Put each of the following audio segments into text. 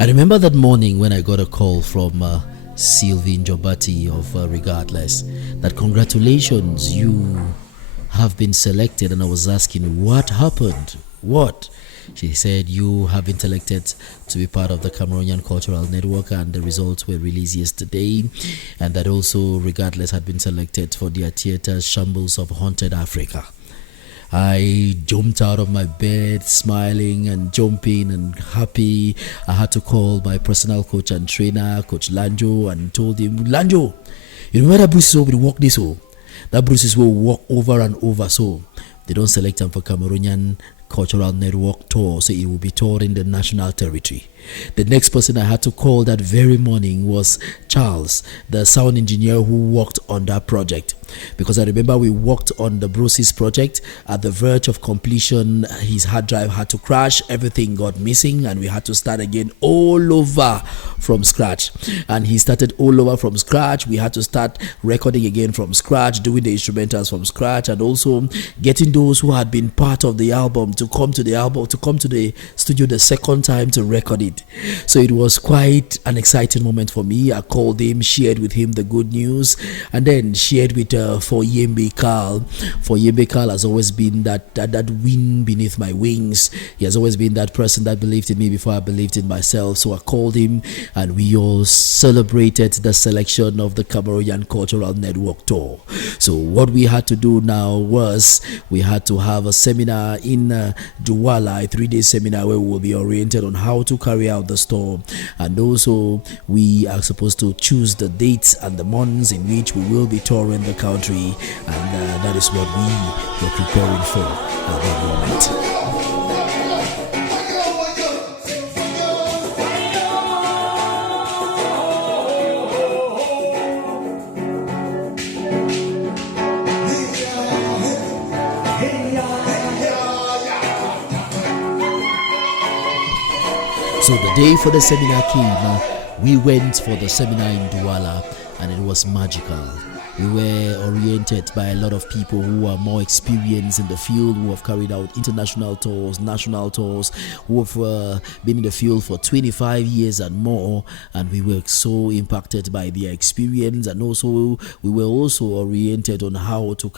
I remember that morning when I got a call from Sylvie Njobati of Regardless, that congratulations, you have been selected. And I was asking, what happened? What? She said, you have been selected to be part of the Cameroonian Cultural Network, and the results were released yesterday. And that also Regardless had been selected for their theater Shambles of Haunted Africa. I jumped out of my bed smiling and jumping and happy. I had to call my personal coach and trainer, Coach Lanjo, and told him, Lanjo, you know where that Bruises will walk this way? That Bruises will walk over and over, so they don't select them for Cameroonian Cultural Network tour, so it will be touring the national territory. The next person I had to call that very morning was Charles, the sound engineer who worked on that project. Because I remember we worked on the Bruises project. At the verge of completion, his hard drive had to crash, everything got missing, and we had to start again all over from scratch. And he started all over from scratch. We had to start recording again from scratch, doing the instrumentals from scratch, and also getting those who had been part of the album to come to the studio the second time to record it. So it was quite an exciting moment for me. I called him, shared with him the good news, and then shared with for Yembe Carl. For Yembe Carl has always been that wind beneath my wings. He has always been that person that believed in me before I believed in myself. So I called him, and we all celebrated the selection of the Cameroonian Cultural Network tour. So what we had to do now was we had to have a seminar in Douala, a 3-day seminar where we will be oriented on how to carry out the tour, and also we are supposed to choose the dates and the months in which we will be touring the country, and that is what we were preparing for at that moment. So the day for the seminar came, we went for the seminar in Douala, and it was magical. We were oriented by a lot of people who are more experienced in the field, who have carried out international tours, national tours, who have been in the field for 25 years and more, and we were so impacted by their experience. And also we were also oriented on how to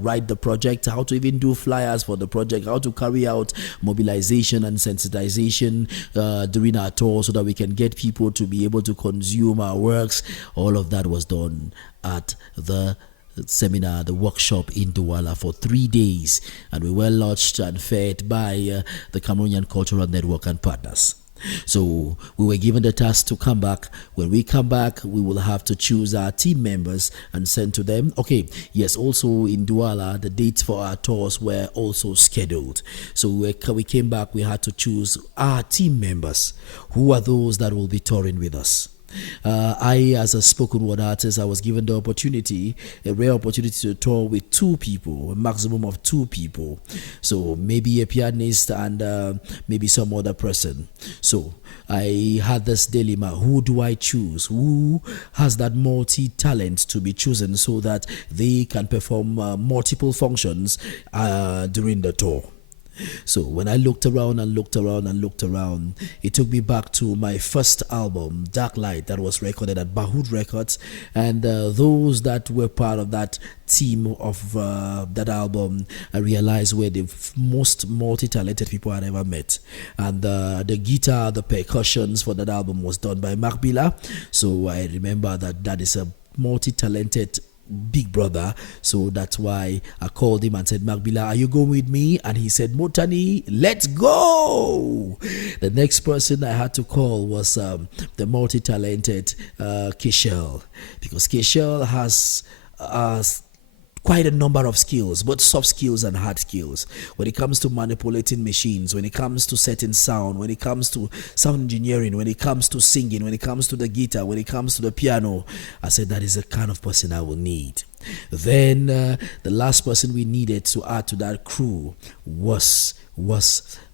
write the project, how to even do flyers for the project, how to carry out mobilization and sensitization during our tour so that we can get people to be able to consume our works. All of that was done at the seminar, the workshop in Douala for 3 days, and we were lodged and fed by the Cameroonian Cultural Network and partners. So we were given the task to come back. When we come back, we will have to choose our team members and send to them. Okay, yes, also in Douala, the dates for our tours were also scheduled. So we came back, we had to choose our team members. Who are those that will be touring with us? I, as a spoken word artist, I was given the opportunity, a rare opportunity, to tour with 2 people, a maximum of 2 people. So maybe a pianist and maybe some other person. So I had this dilemma: who do I choose? Who has that multi-talent to be chosen so that they can perform multiple functions during the tour? So when I looked around, it took me back to my first album, Dark Light, that was recorded at Bahoud Records, and those that were part of that team of that album, I realized were the most multi-talented people I'd ever met. And the guitar, the percussions for that album was done by Mark Bila. So I remember that is a multi-talented big brother. So that's why I called him and said, Magbila, are you going with me? And he said, Mottanni, let's go. The next person I had to call was the multi-talented Kishel, because Kishel has quite a number of skills, both soft skills and hard skills. When it comes to manipulating machines, when it comes to setting sound, when it comes to sound engineering, when it comes to singing, when it comes to the guitar, when it comes to the piano, I said that is the kind of person I will need. Then the last person we needed to add to that crew was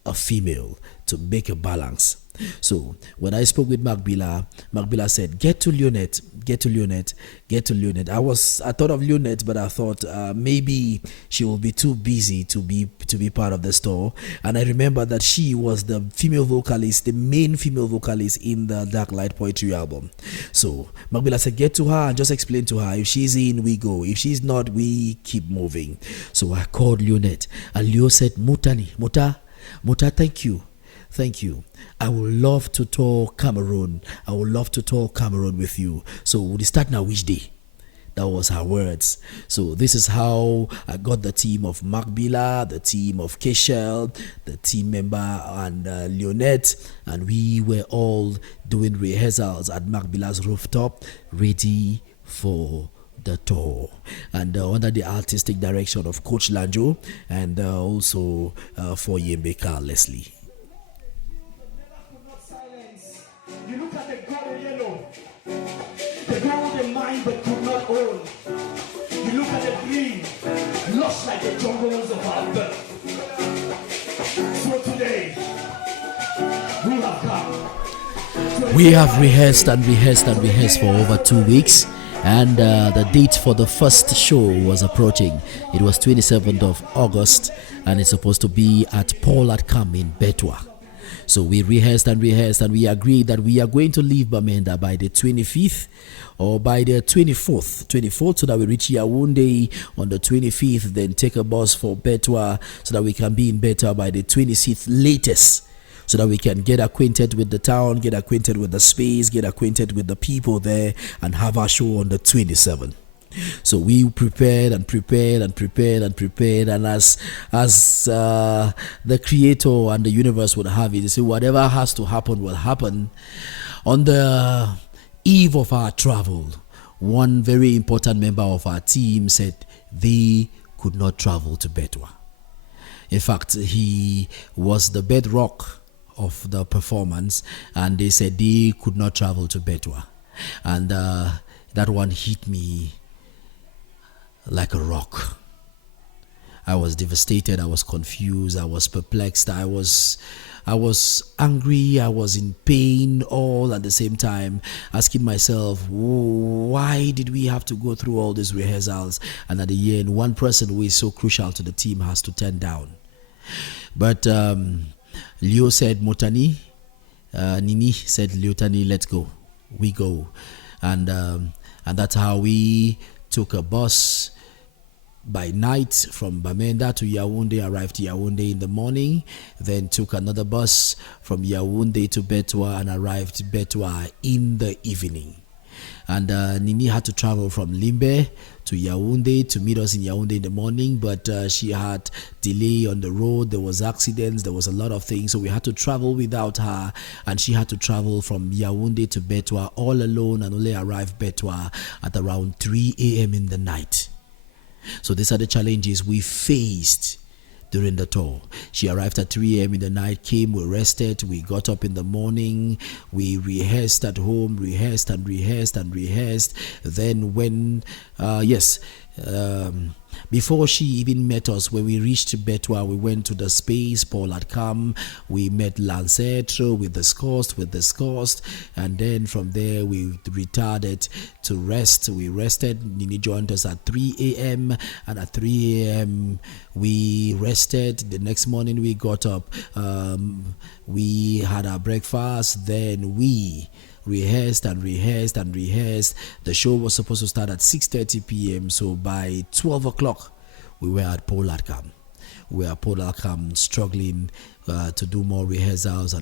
a female to make a balance. So when I spoke with Magbila said, get to Leonette. I thought of Leonette, but I thought maybe she will be too busy to be part of the store. And I remember that she was the female vocalist, the main female vocalist in the Dark Light Poetry album. So Magbila said, get to her and just explain to her. If she's in, we go. If she's not, we keep moving. So I called Leonette, and Leo said, Mottanni, Mota, thank you. I would love to tour Cameroon. With you. So we start now which day? That was her words. So this is how I got the team of Magbila, the team of Keshel, the team member and Leonette, and we were all doing rehearsals at Magbila's rooftop, ready for the tour, and under the artistic direction of Coach Lanjo and also for Yembeka Leslie. You look at the God in yellow, the God with the mind but could not own. You look at the green, lost like the jungles of our birth. So today, we have come. We have rehearsed for over 2 weeks. And the date for the first show was approaching. It was 27th of August, and it's supposed to be at Paul at Cam in Bertoua. So we rehearsed, and we agreed that we are going to leave Bamenda by the 25th or by the 24th, so that we reach Yaoundé on the 25th, then take a bus for Bertoua so that we can be in Bertoua by the 26th latest, so that we can get acquainted with the town, get acquainted with the space, get acquainted with the people there, and have our show on the 27th. So we prepared, and as the creator and the universe would have it, so whatever has to happen will happen. On the eve of our travel, one very important member of our team said they could not travel to Bertoua. In fact, he was the bedrock of the performance, and they said they could not travel to Bertoua, and that one hit me like a rock. I was devastated, I was confused, I was perplexed, I was angry, I was in pain, all at the same time, asking myself, why did we have to go through all these rehearsals, and at the end one person who is so crucial to the team has to turn down. But Leo said Mottanni, Nini said Leotani, let's go. We go, and that's how we took a bus by night from Bamenda to Yaoundé, arrived to Yaoundé in the morning, then took another bus from Yaoundé to Bertoua and arrived to Bertoua in the evening. And Nini had to travel from Limbe to Yaoundé to meet us in Yaoundé in the morning, but she had delay on the road, there was accidents, there was a lot of things, so we had to travel without her, and she had to travel from Yaoundé to Bertoua all alone and only arrived Bertoua at around 3 a.m. in the night. So these are the challenges we faced during the tour. She arrived at 3 a.m. in the night, came, we rested, we got up in the morning, we rehearsed at home, rehearsed. Then when, before she even met us, when we reached Bertoua, we went to the space, Paul had come, we met Lancetre, we discussed, and then from there we retarded to rest. We rested. Nini joined us at 3 a.m. and at 3 a.m. we rested. The next morning we got up, we had our breakfast, then we rehearsed. The show was supposed to start at 6:30 p.m. So by 12 o'clock, we were at Paul Atcam. We were at Paul Atcam struggling to do more rehearsals.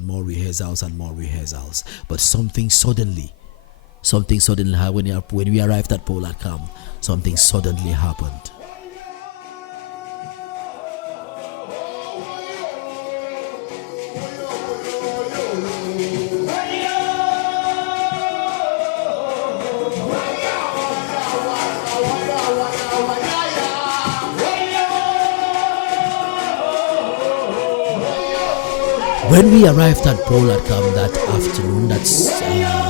But something suddenly happened when we arrived at Paul Atcam. Something suddenly happened. When we arrived at Paul Atcam that afternoon, that's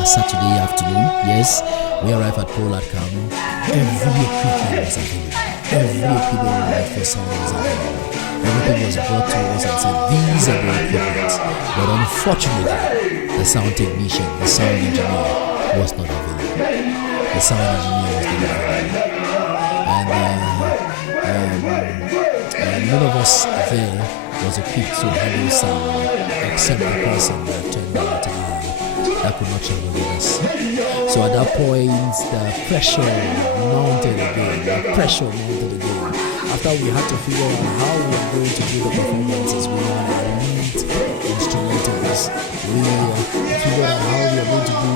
Saturday afternoon, yes, we arrived at Paul Atcam, every equipment was available. Every equipment for sound was available. Everything was brought to us and said, these are the equipment. But unfortunately, the sound technician, the sound engineer was not available. The sound engineer was not available. And none of us there was equipped to handle sound except the person that turned out that could not travel with us. So at that point, the pressure mounted again. After we had to figure out how we were going to do the performances, we had our lead instrumentals. We figured out how we were going to do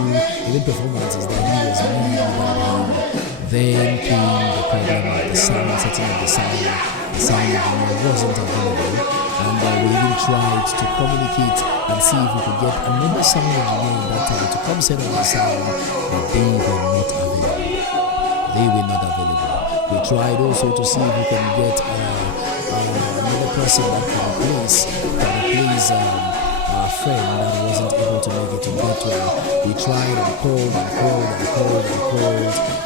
even performances that he was leading that him. Then came the problem of the sound, setting up the sound. The sound engineer wasn't available, and we even tried to communicate and see if we could get another sound engineer in that time to come set up the sound, but they were not available. We tried also to see if we can get another person that can replace our friend that wasn't able to make it to Bertoua. We tried and called.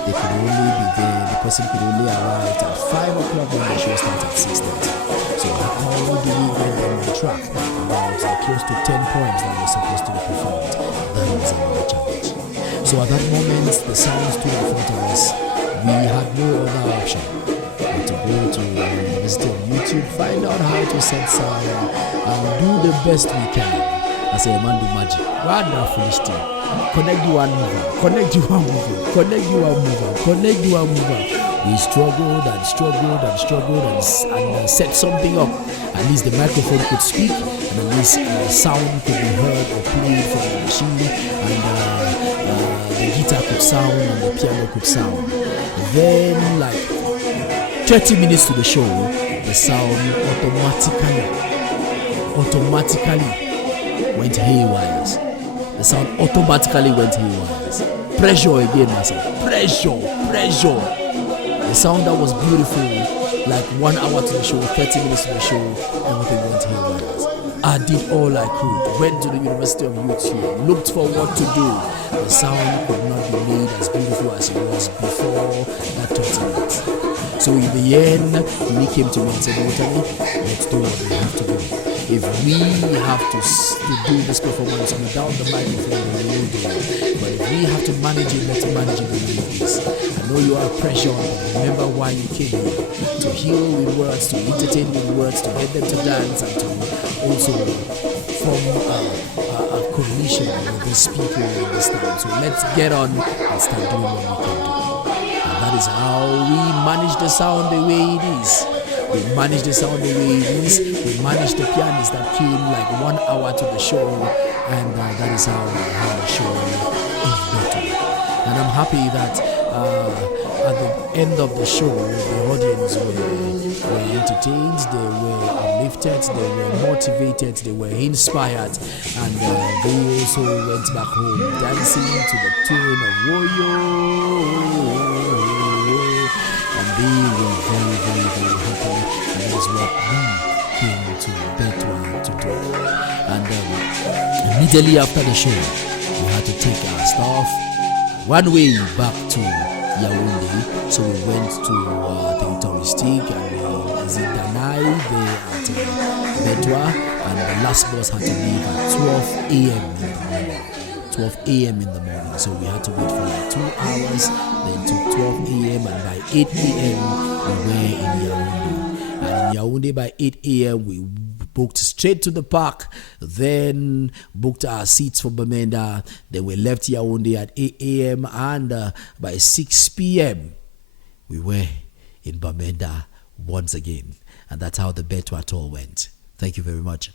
They could only be there. The person could only arrive at 5 o'clock when the show started at 6:30. So how do we get them on track? About close to 10 poems that were supposed to be performed. That was another challenge. So at that moment, the sound stood in front of us. We had no other option but to go to University of YouTube, find out how to set sound, and do the best we can. I say, man, do magic. Wonderful thing. Connect you one mover. We struggled and set something up. At least the microphone could speak, and at least sound could be heard or played from the machine, and the guitar could sound and the piano could sound. Then, like 30 minutes to the show, the sound automatically went haywire. The sound automatically went haywire. Pressure again, myself. Pressure. The sound that was beautiful, like 1 hour to the show, 30 minutes to the show, everything went haywire. I did all I could, went to the University of YouTube, looked for what to do. The sound could not be made as beautiful as it was before that 30 minutes. So in the end, he came to me and said, Mottanni, let's do what we have to do. If we have to do this performance without the microphone, we will do it. But if we have to manage it, let's manage it with this. I know you are pressure, but remember why you came here. To heal with words, to entertain with words, to get them to dance, and to also form a coalition with these people in this time. So let's get on and start doing what we can do. And that is how we manage the sound the way it is. We managed the sound the way it is. We managed the pianist that came like 1 hour to the show, and that is how we had the show in Bertoua. And I'm happy that at the end of the show, the audience were entertained, they were uplifted, they were motivated, they were inspired, and they also went back home dancing to the tune of Woyo. And they were very, very, very happy. And that is what we came to Bertoua to do. And immediately after the show, we had to take our stuff one way back to Yaoundé. So we went to the touristic and Danai there at Bertoua. And the last bus had to leave at 12 a.m. in the morning. 12 a.m. in the morning. So we had to wait for like 2 hours. Then to 12 a.m. and by 8 a.m. we were in Yaoundé. And in Yaoundé by 8 a.m. we booked straight to the park. Then booked our seats for Bamenda. Then we left Yaoundé at 8 a.m. and by 6 p.m. we were in Bamenda once again. And that's how the Bertoua tour went. Thank you very much.